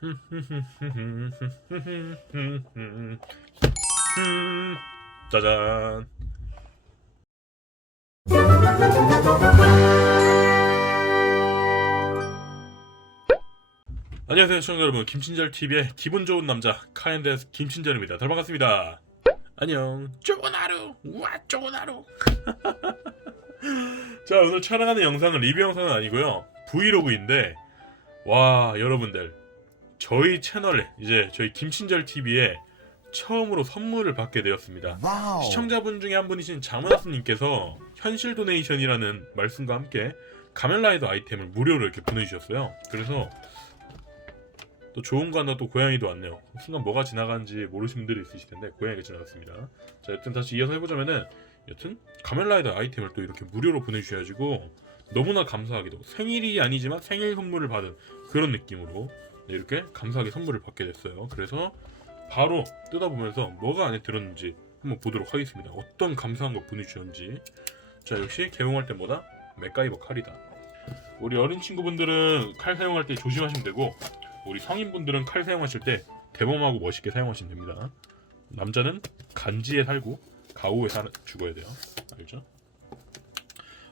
짜잔. 안녕하세요 시청자 여러분 김친절 TV의 기분 좋은 남자 카엔데스 김친절입니다. 잘 반갑습니다. 안녕. 좋은 하루. 와 좋은 하루. 자 오늘 촬영하는 영상은 리뷰 영상은 아니고요 브이로그인데 와 여러분들 저희 채널에 이제 저희 김친절 TV에 처음으로 선물을 받게 되었습니다. 와우. 시청자분 중에 한 분이신 장은하스님께서 현실 도네이션이라는 말씀과 함께 가면라이더 아이템을 무료로 이렇게 보내주셨어요. 그래서 또 좋은 거 하나 또 고양이도 왔네요. 순간 뭐가 지나가는지 모르시는 분들이 있으실 텐데 고양이가 지나갔습니다. 자 여튼 다시 이어서 해보자면은 여튼 가면라이더 아이템을 또 이렇게 무료로 보내주셔가지고 너무나 감사하게도 생일이 아니지만 생일 선물을 받은 그런 느낌으로 네, 이렇게 감사하게 선물을 받게 됐어요. 그래서 바로 뜯어보면서 뭐가 안에 들었는지 한번 보도록 하겠습니다. 어떤 감사한 거 보내주셨는지. 자, 역시 개봉할 때보다 맥가이버 칼이다. 우리 어린 친구분들은 칼 사용할 때 조심하시면 되고, 우리 성인분들은 칼 사용하실 때 대범하고 멋있게 사용하시면 됩니다. 남자는 간지에 살고 가오에 살 죽어야 돼요. 알죠?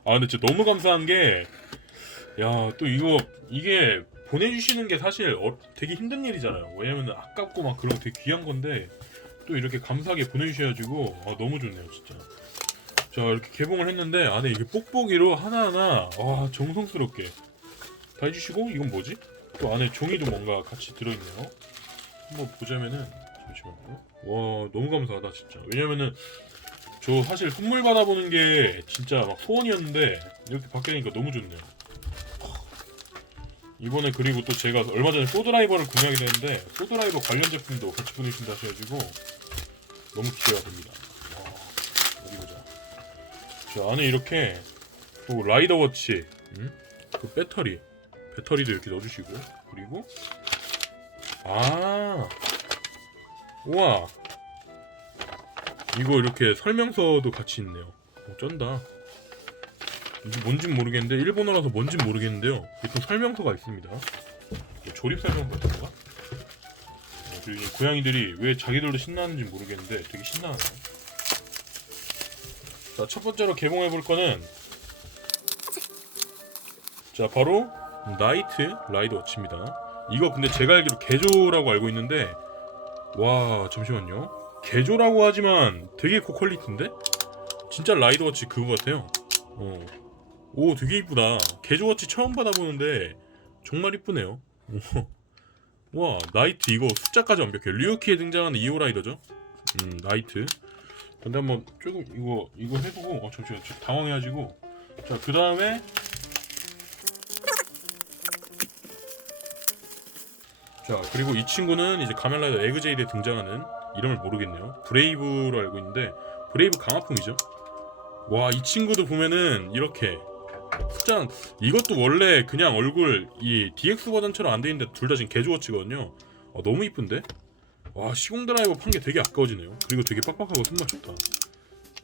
아, 근데 진짜 너무 감사한 게, 야, 또 이거, 이게 보내주시는 게 사실 어, 되게 힘든 일이잖아요. 왜냐면 아깝고 막 그런 거 되게 귀한 건데 또 이렇게 감사하게 보내주셔가지고 아, 너무 좋네요, 진짜. 자 이렇게 개봉을 했는데 안에 이게 뽁뽁이로 하나하나 와 정성스럽게 다 해주시고 이건 뭐지? 또 안에 종이도 뭔가 같이 들어있네요. 한번 보자면은 잠시만요. 와 너무 감사하다 진짜. 왜냐면은 저 사실 선물 받아보는 게 진짜 막 소원이었는데 이렇게 바뀌니까 너무 좋네요. 이번에 그리고 또 제가 얼마 전에 소드라이버를 구매하게 됐는데 소드라이버 관련 제품도 같이 보내주신다 하셔가지고 너무 기대가 됩니다. 와, 어디 보자. 저 안에 이렇게 또 라이더 워치, 음? 그 배터리, 배터리도 이렇게 넣어주시고 그리고 아, 우와, 이거 이렇게 설명서도 같이 있네요. 어, 쩐다. 이게 뭔진 모르겠는데 일본어라서 뭔진 모르겠는데요. 이또 설명서가 있습니다. 조립 설명서 같은가? 어, 그리고 이 고양이들이 왜 자기들도 신나는지 모르겠는데 되게 신나하네. 자, 첫 번째로 개봉해 볼 거는 자, 바로 나이트 라이드 워치입니다. 이거 근데 제가 알기로 개조라고 알고 있는데 와, 잠시만요. 개조라고 하지만 되게 고퀄리티인데? 진짜 라이드 워치 그거 같아요. 어. 오 되게 이쁘다. 개조워치 처음 받아보는데 정말 이쁘네요. 오. 와 나이트 이거 숫자까지 완벽해. 류키에 등장하는 2호 라이더죠? 음 나이트. 근데 한번 조금 이거 이거 해보고 어 잠시만 저 당황해가지고. 자 그 다음에 자 그리고 이 친구는 이제 가면라이더 에그제이드에 등장하는 이름을 모르겠네요. 브레이브로 알고 있는데 브레이브 강화품이죠? 와 이 친구도 보면은 이렇게 숫자 이것도 원래 그냥 얼굴 이 DX 버전처럼 안 돼 있는데 둘 다 지금 개조워치거든요. 어, 너무 이쁜데? 와 시공 드라이버 판 게 되게 아까워지네요. 그리고 되게 빡빡하고 손맛 좋다.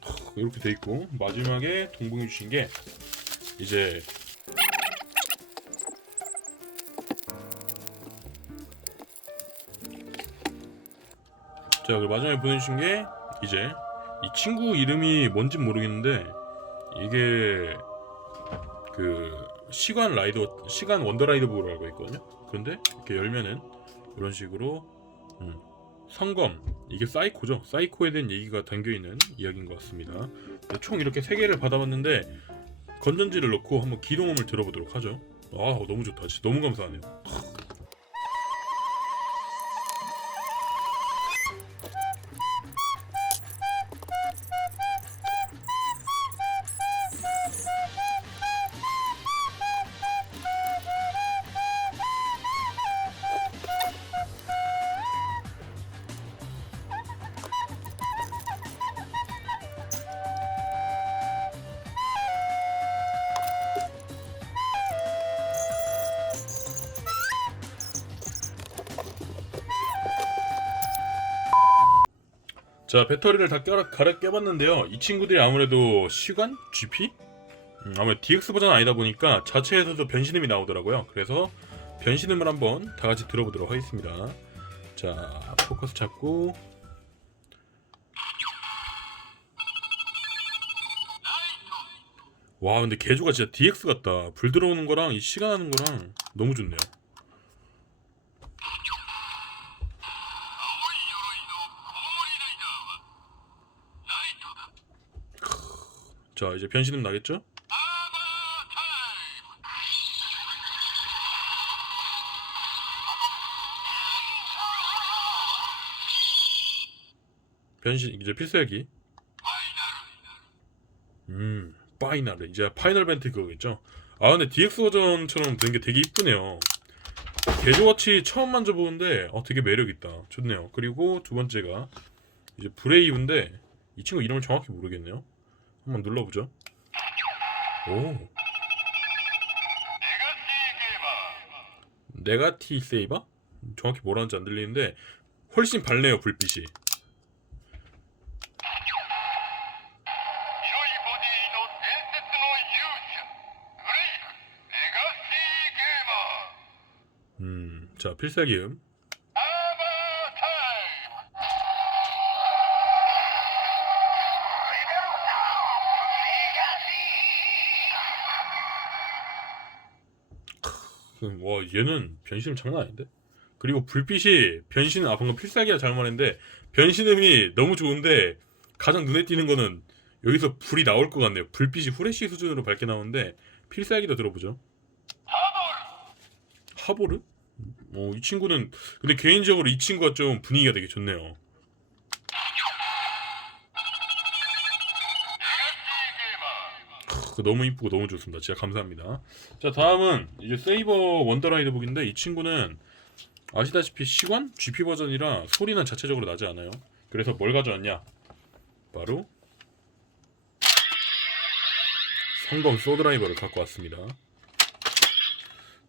하, 이렇게 돼 있고 마지막에 동봉해 주신 게 이제 자 그리고 마지막에 보내주신 게 이제 이 친구 이름이 뭔진 모르겠는데 이게 그 시간 라이더 시간 원더 라이더북으로 알고 있거든요. 그런데 이렇게 열면은 이런 식으로 음, 성검 이게 사이코죠. 사이코에 대한 얘기가 담겨 있는 이야기인 것 같습니다. 네, 총 이렇게 세 개를 받아봤는데 건전지를 넣고 한번 기동음을 들어보도록 하죠. 아 너무 좋다. 진짜 너무 감사하네요. 자 배터리를 다 껴, 갈아 껴봤는데요 이 친구들이 아무래도 시간? GP? 음, 아무래도 DX 버전 아니다 보니까 자체에서도 변신음이 나오더라고요 그래서 변신음을 한번 다 같이 들어보도록 하겠습니다. 자, 포커스 잡고 와, 근데 개조가 진짜 DX 같다. 불 들어오는 거랑 이 시간 하는 거랑 너무 좋네요. 자, 이제 변신음 나겠죠? 변신 이제 필살기. 음, 파이널 이제 파이널 벤트 그거겠죠. 아 근데 DX 버전처럼 된게 되게 이쁘네요. 개조워치 처음 만져보는데 어 되게 매력 있다. 좋네요. 그리고 두 번째가 이제 브레이브인데 이 친구 이름을 정확히 모르겠네요. 한번 눌러보죠. 오. 네가티 세이버? 정확히 뭐라는지 안 들리는데 훨씬 밝네요 불빛이. 음, 자 필살기음. 음, 와 얘는 변신음 장난 아닌데? 그리고 불빛이 변신은 아 방금 필살기가 잘 말했는데 변신음이 너무 좋은데 가장 눈에 띄는 거는 여기서 불이 나올 것 같네요. 불빛이 후레쉬 수준으로 밝게 나오는데 필살기도 들어보죠. 하보르? 어, 이 친구는 근데 개인적으로 이 친구가 좀 분위기가 되게 좋네요. 크, 너무 이쁘고 너무 좋습니다. 진짜 감사합니다. 자 다음은 이제 세이버 원더라이드 북인데 이 친구는 아시다시피 시관 GP 버전이라 소리는 자체적으로 나지 않아요. 그래서 뭘 가져왔냐? 바로 성검 소드라이버를 갖고 왔습니다.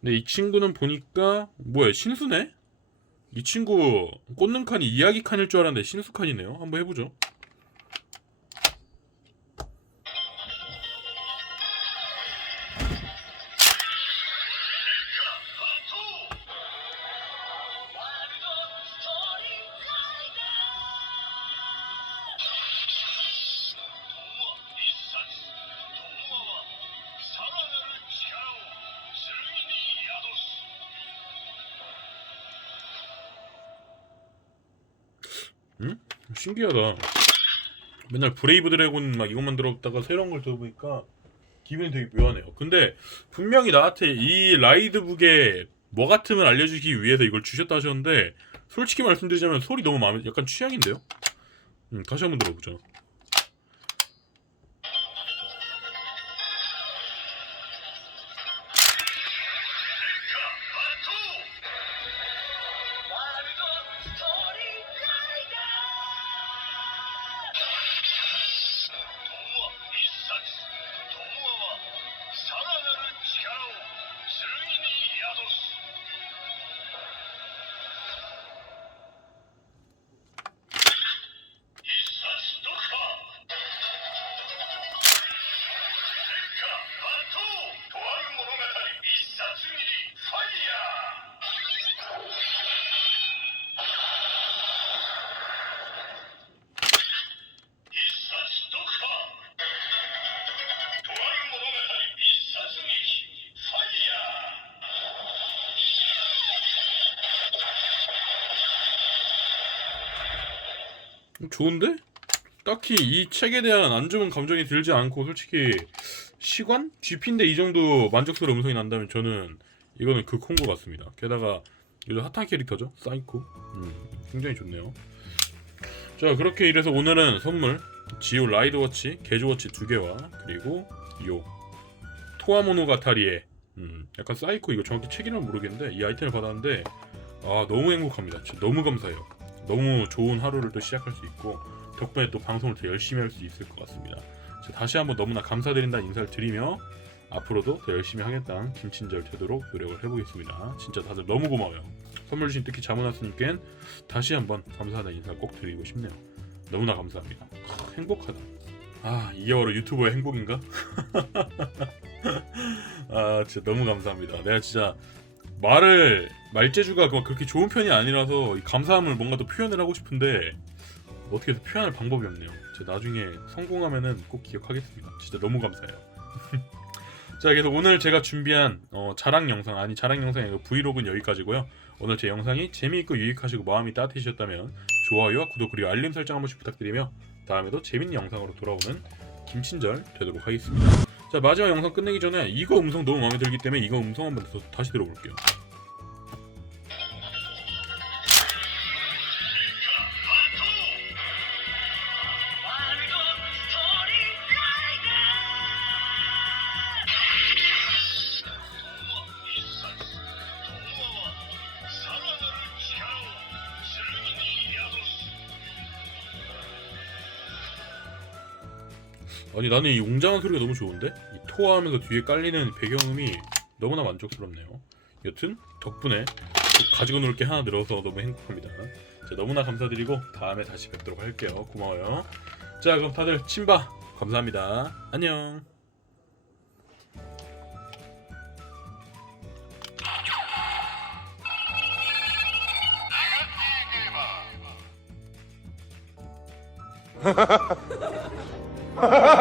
근데 이 친구는 보니까 뭐야 신수네? 이 친구 꽂는 칸이 이야기 칸일 줄 알았는데 신수 칸이네요. 한번 해보죠. 신기하다. 맨날 브레이브 드래곤 막 이것만 들어봤다가 새로운 걸 들어보니까 기분이 되게 묘하네요. 근데 분명히 나한테 이 라이드북에 뭐 같음을 알려주기 위해서 이걸 주셨다 하셨는데 솔직히 말씀드리자면 소리 너무 마음에 약간 취향인데요. 음, 다시 한번 들어보죠. 좋은데? 딱히 이 책에 대한 안 좋은 감정이 들지 않고 솔직히 시관? GP인데 이 정도 만족스러운 음성이 난다면 저는 이거는 그 콩고 같습니다. 게다가 요즘 핫한 캐릭터죠? 사이코. 음, 굉장히 좋네요. 자 그렇게 이래서 오늘은 선물 지오 라이드워치, 개조워치 두 개와 그리고 요 토아모노가타리의 음, 약간 사이코 이거 정확히 책 이름은 모르겠는데 이 아이템을 받았는데 아 너무 행복합니다. 진짜 너무 감사해요. 너무 좋은 하루를 또 시작할 수 있고 덕분에 또 방송을 더 열심히 할 수 있을 것 같습니다. 자, 다시 한번 너무나 감사드린다는 인사를 드리며 앞으로도 더 열심히 하겠다는 김친절 되도록 노력을 해보겠습니다. 진짜 다들 너무 고마워요. 선물 주신 특히 자문학생님께는 다시 한번 감사하다는 인사 꼭 드리고 싶네요. 너무나 감사합니다. 크, 행복하다. 아, 2개월호 유튜버의 행복인가? 아, 진짜 너무 감사합니다. 내가 진짜 말을 말재주가 막 그렇게 좋은 편이 아니라서 이 감사함을 뭔가 더 표현을 하고 싶은데 어떻게 해서 표현할 방법이 없네요. 제가 나중에 성공하면은 꼭 기억하겠습니다. 진짜 너무 감사해요. 자, 그래서 오늘 제가 준비한 어, 자랑 영상 아니 자랑 영상이 아니고 브이로그는 여기까지고요. 오늘 제 영상이 재미있고 유익하시고 마음이 따뜻해지셨다면 좋아요와 구독 그리고 알림 설정 한 번씩 부탁드리며 다음에도 재밌는 영상으로 돌아오는 김친절 되도록 하겠습니다. 자 마지막 영상 끝내기 전에 이거 음성 너무 마음에 들기 때문에 이거 음성 한번 더 다시 들어볼게요. 아니 나는 이 웅장한 소리가 너무 좋은데 이 토하면서 뒤에 깔리는 배경음이 너무나 만족스럽네요. 여튼 덕분에 또 가지고 놀 게 하나 늘어서 너무 행복합니다. 자, 너무나 감사드리고 다음에 다시 뵙도록 할게요. 고마워요. 자 그럼 다들 친바 감사합니다. 안녕.